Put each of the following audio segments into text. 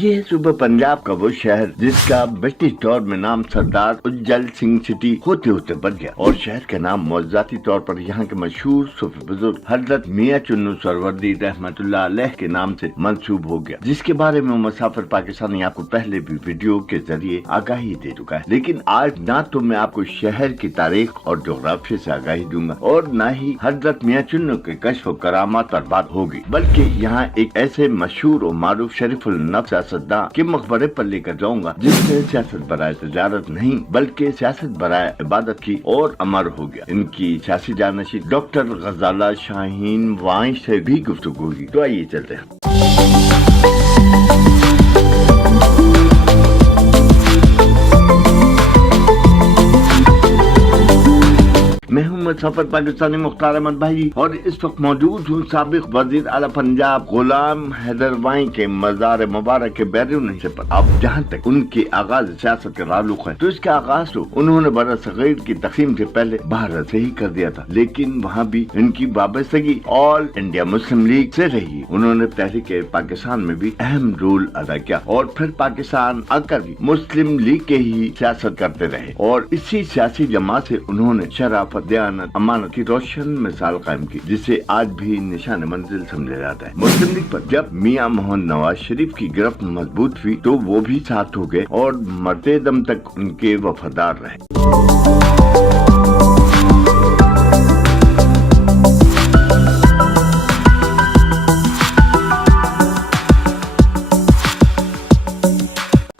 ये है सूबा पंजाब का वो शहर जिसका ब्रिटिश दौर में नाम सरदार उज्जैल सिंह सिटी होते होते बन गया और शहर का नाम मौजूदाती तौर पर यहाँ के मशहूर सूफी बुजुर्ग हजरत मियाँ चुन्नू सरवर्दी रहमतुल्लाह अलैह के नाम से मंसूब हो गया, जिसके बारे में मुसाफिर पाकिस्तानी आपको पहले भी वीडियो के जरिए आगाही दे चुका है। लेकिन आज ना तो मैं आपको शहर की तारीख और जोग्राफिया से आगाही दूंगा और न ही हजरत मियाँ चुन्नू के कश्फ व करामात पर बात होगी, बल्कि यहाँ एक ऐसे मशहूर और मारूफ शरीफुल नफ्स सियासतदान के मकबरे पर लेकर जाऊंगा जिसने सियासत बराए तजारत नहीं बल्कि सियासत बराए इबादत की और अमर हो गया। इनकी सियासी जानशी डॉक्टर गजाला शाहीन वाइन से भी गुफ्तगू होगी। तो आइए चलते हैं। मैं हूं मुसाफिर पाकिस्तानी मुख्तार अहमद भाई और इस वक्त मौजूद हूं साबिक वजीर आला पंजाब गुलाम हैदर वाई के मज़ार मुबारक के बैरून हिस्से पर। अब जहां तक उनके आगाज सियासत का ताल्लुक है तो इसका आगाज तो उन्होंने बरसग़ीर की तक़सीम से पहले भारत से ही कर दिया था, लेकिन वहाँ भी इनकी वाबस्तगी ऑल इंडिया मुस्लिम लीग से रही। उन्होंने तहरीक पाकिस्तान में भी अहम रोल अदा किया और फिर पाकिस्तान आकर भी मुस्लिम लीग के ही सियासत करते रहे और इसी सियासी जमात से उन्होंने शराफत दयानत अमानत की रोशन मिसाल कायम की, जिसे आज भी निशान मंजिल समझा जाता है। मुस्लिम लीग पर जब मियां मोहम्मद नवाज शरीफ की गिरफ्त मजबूत हुई तो वो भी साथ हो गए और मरते दम तक उनके वफादार रहे।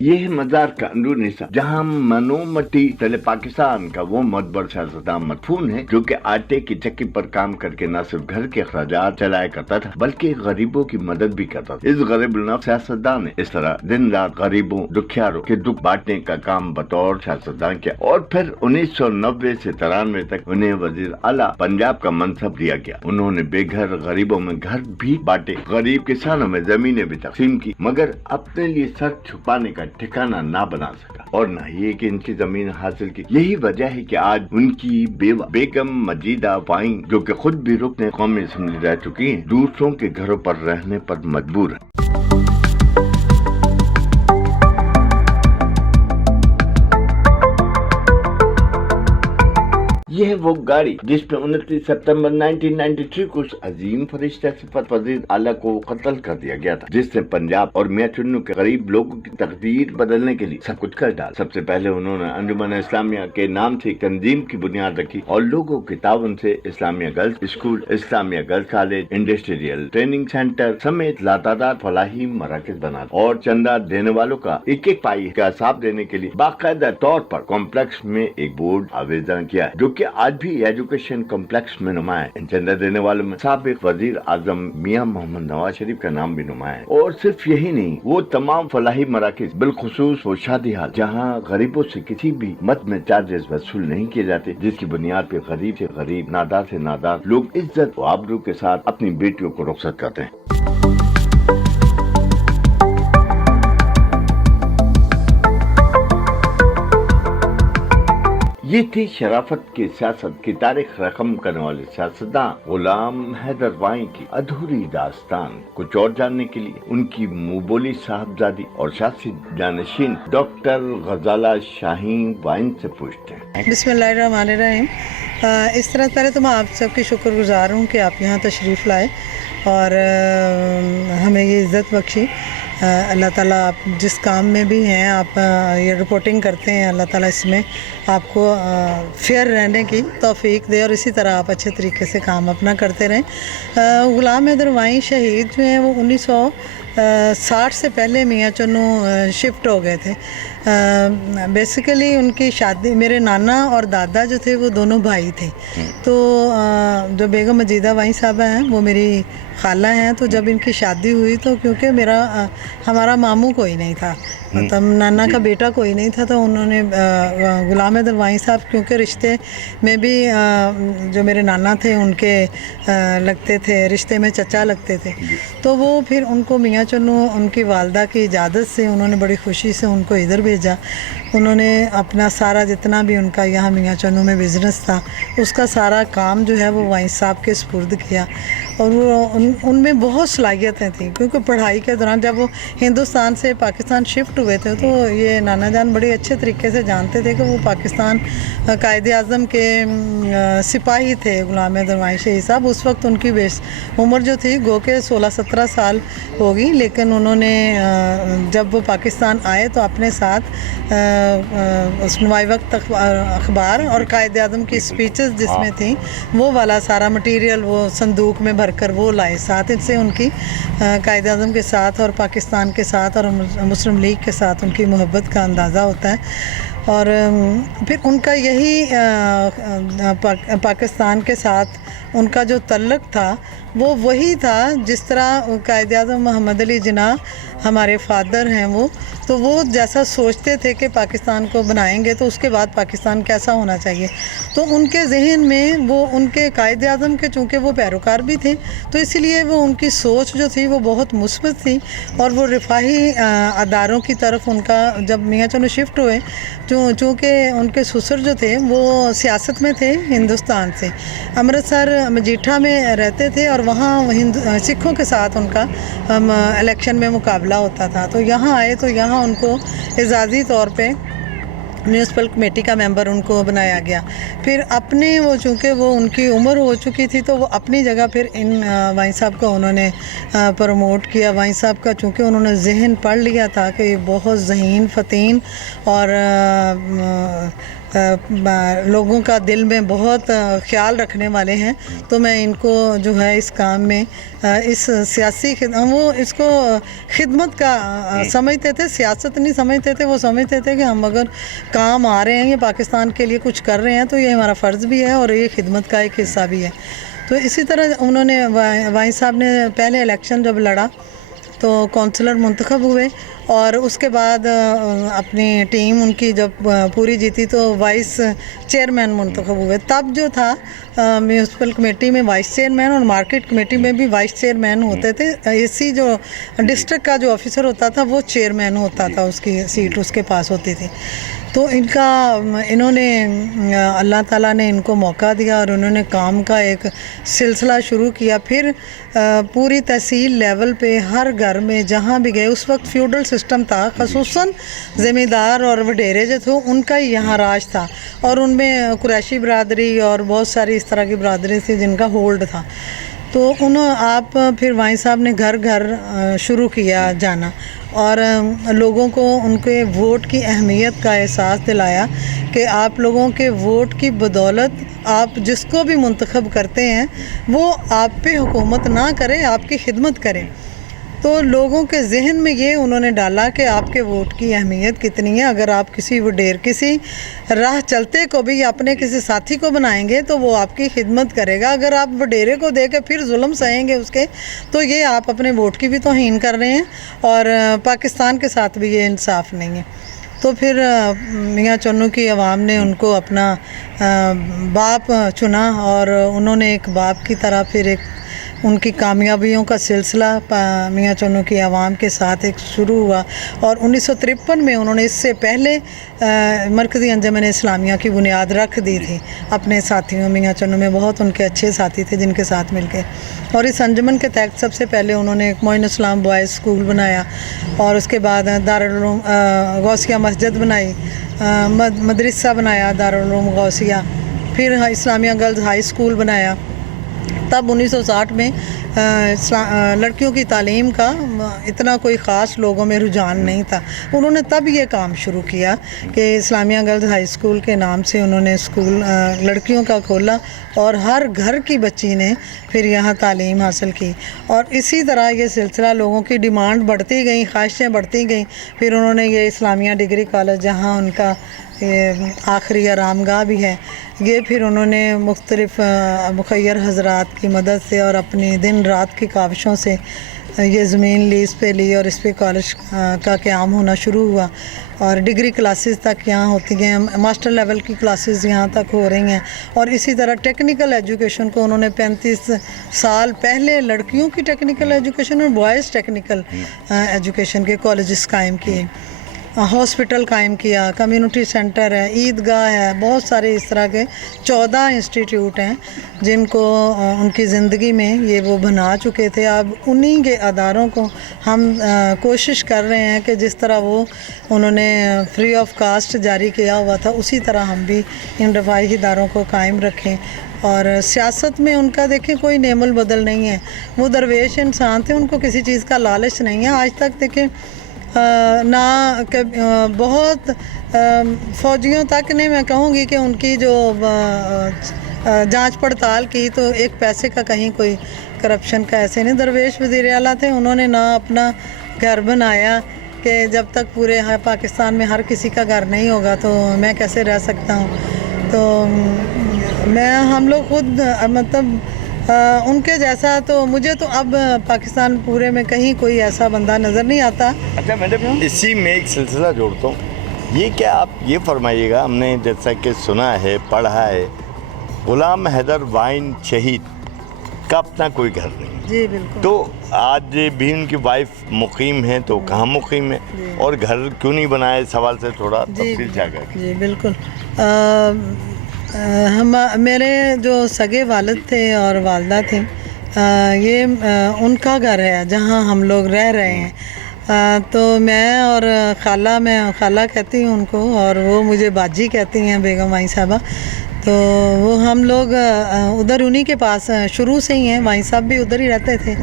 ये है मजार का अंदरूनी हिस्सा जहाँ मनोमटी तले पाकिस्तान का वो मदबर सियासतदान मदफून है जो कि आटे की चक्की पर काम करके न सिर्फ घर के अखराजात चलाया करता था बल्कि गरीबों की मदद भी करता था। इस गरीब नफ्स सियासतदान ने इस तरह दिन रात गरीबों दुखियारों के दुख बांटने का काम बतौर सियासतदान किया और फिर 1990 से 93 तक उन्हें वजीर आला पंजाब का मनसब दिया गया। उन्होंने बेघर गरीबों में घर भी बांटे, गरीब किसानों में जमीनें भी तकसीम की, मगर अपने लिए सर छुपाने का ठिकाना ना बना सका और न ही एक इंच जमीन हासिल की। यही वजह है कि आज उनकी बेवा बेगम मजीदा वाइन जो कि खुद भी रुकने कौमी असम्बली रह चुकी हैं, दूसरों के घरों पर रहने पर मजबूर है। यह है वो गाड़ी जिसपे 29 सितंबर 1993 को उस अजीम फरिश्ता सिफत वजीर आला को कत्ल कर दिया गया था, जिसने पंजाब और मियाँ चुन्नू के गरीब लोगों की तकदीर बदलने के लिए सब कुछ कर डाला। सबसे पहले उन्होंने अंजुमन इस्लामिया के नाम से तंजीम की बुनियाद रखी और लोगों के ताउन से Islamia girls school, Islamia girls college, industrial training centre समेत लातादाद फलाही मराकज बना और चंदा देने वालों का एक एक पाई का हिसाब देने के लिए बाकायदा तौर पर कॉम्प्लेक्स में एक बोर्ड आवेदन किया है जो कि आज भी एजुकेशन कॉम्प्लेक्स में नुमा है। इन चंदा देने वालों में साबिक वजीर आजम मियां मोहम्मद नवाज शरीफ का नाम भी नुमा है। और सिर्फ यही नहीं, वो तमाम फलाही मराकिज बिलखुसूस वो शादी हाल जहाँ गरीबों से किसी भी मद में चार्जेस वसूल नहीं किए जाते, जिसकी बुनियाद पे गरीब से गरीब नादार से नादार लोग इज्जत व आबरू के साथ अपनी बेटियों को रुखसत करते हैं। ये थी शराफत की सियासत की तारीख रकम करने वाले सियासतदान गुलाम हैदर वाई की अधूरी दास्तान। कुछ और जानने के लिए उनकी मुंहबोली साहबजादी और सियासी जानशीन डॉक्टर गजाला शाहीन वाइन से पूछते हैं। बिस्मिल्लाहिर्रहमानिर्रहीम। इस तरह पहले तो मैं आप सबकी शुक्रगुजार हूँ कि आप यहाँ तशरीफ़ लाए और हमें ये इज़्ज़त बख्शी। अल्लाह ताला आप जिस काम में भी हैं, आप ये रिपोर्टिंग करते हैं, अल्लाह ताला इसमें आपको फेयर रहने की तौफीक दे और इसी तरह आप अच्छे तरीके से काम अपना करते रहें। गुलाम हैदर वाई शहीद जो हैं वो 1960 से पहले मियाँ चुन्नू शिफ्ट हो गए थे। बेसिकली उनकी शादी, मेरे नाना और दादा जो थे वो दोनों भाई थे। तो जो बेगम मजीदा वाई साहबा हैं वो मेरी खाला हैं। तो जब इनकी शादी हुई तो क्योंकि हमारा मामू कोई नहीं था, मतलब नाना का बेटा कोई नहीं था, तो उन्होंने गुलाम हैदर वाई साहब क्योंकि रिश्ते में भी जो मेरे नाना थे उनके लगते थे, रिश्ते में चचा लगते थे, तो वो फिर उनको मियाँ चुन्नू उनकी वालदा की इजाज़त से उन्होंने बड़ी खुशी से उनको इधर भेजा। उन्होंने अपना सारा जितना भी उनका यहाँ मियाँ चुन्नू में बिज़नेस था उसका सारा काम जो है वो वाई साहब के सुपुर्द किया اور وہ ان میں بہت صلاحیتیں تھیں، کیونکہ پڑھائی کے دوران جب وہ ہندوستان سے پاکستان شفٹ ہوئے تھے تو یہ نانا جان بڑے اچھے طریقے سے جانتے تھے کہ وہ پاکستان قائد اعظم کے سپاہی تھے غلام درمائی شہید صاحب. اس وقت ان کی عمر جو تھی گو کہ 16-17 سال ہوگی، لیکن انہوں نے جب وہ پاکستان آئے تو اپنے ساتھ نوائی وقت اخبار اور قائد اعظم کی اسپیچز جس میں تھیں وہ والا سارا مٹیریل وہ صندوق میں بھر کر وہ لائے ساتھ. ان سے ان کی قائد اعظم کے ساتھ اور پاکستان کے ساتھ اور مسلم لیگ کے ساتھ ان کی محبت کا اندازہ ہوتا ہے. اور پھر ان کا یہی پاکستان کے ساتھ ان کا جو تعلق تھا وہ وہی تھا جس طرح قائد اعظم محمد علی جناح ہمارے فادر ہیں، وہ جیسا سوچتے تھے کہ پاکستان کو بنائیں گے تو اس کے بعد پاکستان کیسا ہونا چاہیے، تو ان کے ذہن میں وہ ان کے قائد اعظم کے چونکہ وہ پیروکار بھی تھے تو اسی لیے وہ ان کی سوچ جو تھی وہ بہت مثبت تھی. اور وہ رفاہی اداروں کی طرف ان کا جب میاں چنو شفٹ ہوئے، چونکہ ان کے سسر جو تھے وہ سیاست میں تھے ہندوستان سے، امرتسر مجیٹھا میں رہتے تھے اور وہاں سکھوں کے ساتھ ان کا الیکشن میں مقابلہ ہوتا تھا. تو یہاں آئے تو یہاں ان کو اعزازی طور پہ میونسپل کمیٹی کا ممبر ان کو بنایا گیا. پھر اپنے وہ چونکہ وہ ان کی عمر ہو چکی تھی تو وہ اپنی جگہ پھر ان وائن صاحب کو انہوں نے پروموٹ کیا. وائن صاحب کا چونکہ انہوں نے ذہن پڑھ لیا تھا کہ یہ بہت ذہین فتین اور لوگوں کا دل میں بہت خیال رکھنے والے ہیں، تو میں ان کو جو ہے اس کام میں اس سیاسی وہ اس کو خدمت کا سمجھتے تھے، سیاست نہیں سمجھتے تھے. وہ سمجھتے تھے کہ ہم اگر کام آ رہے ہیں یہ پاکستان کے لیے کچھ کر رہے ہیں تو یہ ہمارا فرض بھی ہے اور یہ خدمت کا ایک حصہ بھی ہے. تو اسی طرح انہوں نے وائن صاحب نے پہلے الیکشن جب لڑا تو کونسلر منتخب ہوئے اور اس کے بعد اپنی ٹیم ان کی جب پوری جیتی تو وائس چیئرمین منتخب ہوئے. تب جو تھا میونسپل کمیٹی میں وائس چیئرمین اور مارکیٹ کمیٹی میں بھی وائس چیئرمین ہوتے تھے. اسی جو ڈسٹرکٹ کا جو آفیسر ہوتا تھا وہ چیئرمین ہوتا تھا، اس کی سیٹ اس کے پاس ہوتی تھی. تو انہوں نے اللہ تعالیٰ نے ان کو موقع دیا اور انہوں نے کام کا ایک سلسلہ شروع کیا. پھر پوری تحصیل لیول پہ ہر گھر میں جہاں بھی گئے، اس وقت فیوڈل سسٹم تھا، خصوصاً زمیندار اور وڈیرے جو تھے ان کا یہاں راج تھا اور ان میں قریشی برادری اور بہت ساری اس طرح کی برادری تھی جن کا ہولڈ تھا. تو آپ پھر وائن صاحب نے گھر گھر شروع کیا جانا اور لوگوں کو ان کے ووٹ کی اہمیت کا احساس دلایا کہ آپ لوگوں کے ووٹ کی بدولت آپ جس کو بھی منتخب کرتے ہیں وہ آپ پہ حکومت نہ کرے، آپ کی خدمت کرے. تو لوگوں کے ذہن میں یہ انہوں نے ڈالا کہ آپ کے ووٹ کی اہمیت کتنی ہے. اگر آپ کسی وڈیر کسی راہ چلتے کو بھی اپنے کسی ساتھی کو بنائیں گے تو وہ آپ کی خدمت کرے گا. اگر آپ وڈیرے کو دے کے پھر ظلم سہیں گے اس کے تو یہ آپ اپنے ووٹ کی بھی توہین کر رہے ہیں اور پاکستان کے ساتھ بھی یہ انصاف نہیں ہے. تو پھر میاں چنو کی عوام نے ان کو اپنا باپ چنا اور انہوں نے ایک باپ کی طرح پھر ایک ان کی کامیابیوں کا سلسلہ میاں چنو کی عوام کے ساتھ ایک شروع ہوا. اور 1953 میں انہوں نے اس سے پہلے مرکزی انجمن اسلامیہ کی بنیاد رکھ دی تھی اپنے ساتھیوں. میاں چنو میں بہت ان کے اچھے ساتھی تھے جن کے ساتھ مل کے، اور اس انجمن کے تحت سب سے پہلے انہوں نے ایک معین اسلام بوائز اسکول بنایا اور اس کے بعد دارالعلوم غوثیہ مسجد بنائی، مدرسہ بنایا دارالعلوم غوثیہ، پھر اسلامیہ گرلز ہائی اسکول بنایا. تب 1960 میں لڑکیوں کی تعلیم کا اتنا کوئی خاص لوگوں میں رجحان نہیں تھا. انہوں نے تب یہ کام شروع کیا کہ اسلامیہ گرلز ہائی اسکول کے نام سے انہوں نے اسکول لڑکیوں کا کھولا اور ہر گھر کی بچی نے پھر یہاں تعلیم حاصل کی. اور اسی طرح یہ سلسلہ لوگوں کی ڈیمانڈ بڑھتی گئیں، خواہشیں بڑھتی گئیں. پھر انہوں نے یہ اسلامیہ ڈگری کالج جہاں ان کا آخری آرام گاہ بھی ہے، یہ پھر انہوں نے مختلف مخیر حضرات کی مدد سے اور اپنی دن رات کی کاوشوں سے یہ زمین لیز پہ لی اور اس پہ کالج کا قیام ہونا شروع ہوا. اور ڈگری کلاسز تک یہاں ہوتی ہیں، ماسٹر لیول کی کلاسز یہاں تک ہو رہی ہیں. اور اسی طرح ٹیکنیکل ایجوکیشن کو انہوں نے 35 سال پہلے لڑکیوں کی ٹیکنیکل ایجوکیشن اور بوائز ٹیکنیکل ایجوکیشن کے کالجز قائم کیے. हॉस्पिटल कायम किया, कम्युनिटी सेंटर है, ईदगाह है, बहुत सारे इस तरह के 14 इंस्टीट्यूट हैं जिनको उनकी ज़िंदगी में ये वो बना चुके थे। अब उन्हीं के अदारों को हम कोशिश कर रहे हैं कि जिस तरह वो उन्होंने फ्री ऑफ कास्ट जारी किया हुआ था, उसी तरह हम भी इन रफ़ाही इदारों को कायम रखें। और सियासत में उनका देखें कोई नेमुल बदल नहीं है, वो दरवेश इंसान थे, उनको किसी चीज़ का लालच नहीं है। आज तक देखें ना बहुत फ़ौजियों तक ने, मैं कहूँगी कि उनकी जो जांच पड़ताल की तो एक पैसे का कहीं कोई करप्शन का ऐसे नहीं। दरवेश वज़ीर आला थे, उन्होंने ना अपना घर बनाया कि जब तक पूरे पाकिस्तान में हर किसी का घर नहीं होगा तो मैं कैसे रह सकता हूँ। तो हम लोग खुद मतलब उनके जैसा तो मुझे तो अब पाकिस्तान पूरे में कहीं कोई ऐसा बंदा नज़र नहीं आता। अच्छा मैडम, इसी में एक सिलसिला जोड़ता हूँ, ये क्या आप ये फरमाइएगा, हमने जैसा कि सुना है, पढ़ा है, गुलाम हैदर वाइन शहीद का अपना कोई घर नहीं। जी बिल्कुल। तो आज भी उनकी वाइफ मुकीम है, तो कहाँ मुकीम है और घर क्यों नहीं बनाए, सवाल से थोड़ा तफसील चाहेगा। जी बिल्कुल। मेरे जो सगे वालिद थे और वालदा थे, ये उनका घर है जहाँ हम लोग रह रहे हैं। तो मैं और खाला कहती हूँ उनको, और वो मुझे बाजी कहती हैं, बेगम आई साहबा। तो वो हम लोग उधर उन्हीं के पास शुरू से ही हैं, माई साहब भी उधर ही रहते थे।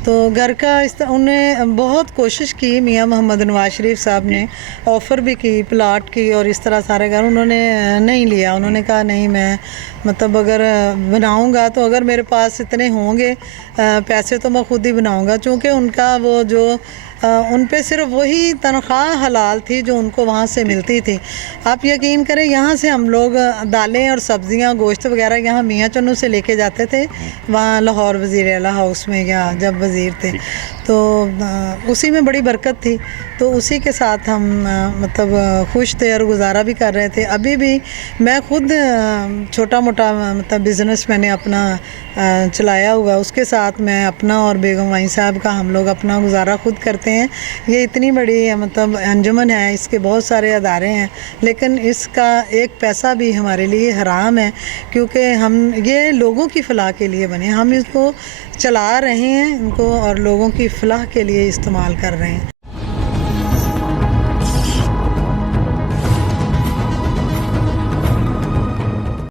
तो घर का उन्हें बहुत कोशिश की, मियाँ मोहम्मद नवाज शरीफ साहब ने ऑफ़र भी की, प्लाट की और इस तरह सारे घर, उन्होंने नहीं लिया। उन्होंने कहा नहीं, मैं मतलब अगर बनाऊंगा तो अगर मेरे पास इतने होंगे पैसे तो मैं खुद ही बनाऊंगा, चूँकि उनका वो जो उन पे सिर्फ वही तनख्वाह हलाल थी जो उनको वहाँ से मिलती थी। आप यकीन करें, यहाँ से हम लोग दालें और सब्ज़ियाँ, गोश्त वगैरह यहाँ मियाँ चन्नू से लेके जाते थे, वहाँ लाहौर वज़ीर आला हाउस में या जब वज़ीर थे, तो उसी में बड़ी बरकत थी। तो उसी के साथ हम मतलब खुश थे और गुजारा भी कर रहे थे। अभी भी मैं खुद छोटा मोटा मतलब बिज़नेस मैंने अपना चलाया हुआ, उसके साथ मैं अपना और बेगम आई साहब का हम लोग अपना गुजारा खुद करते हैं। ये इतनी बड़ी मतलब अंजुमन है, इसके बहुत सारे अदारे हैं, लेकिन इसका एक पैसा भी हमारे लिए हराम है, क्योंकि हम ये लोगों की फ़लाह के लिए बने, हम इसको चला रहे हैं इनको और लोगों की फ़लाह के लिए इस्तेमाल कर रहे हैं।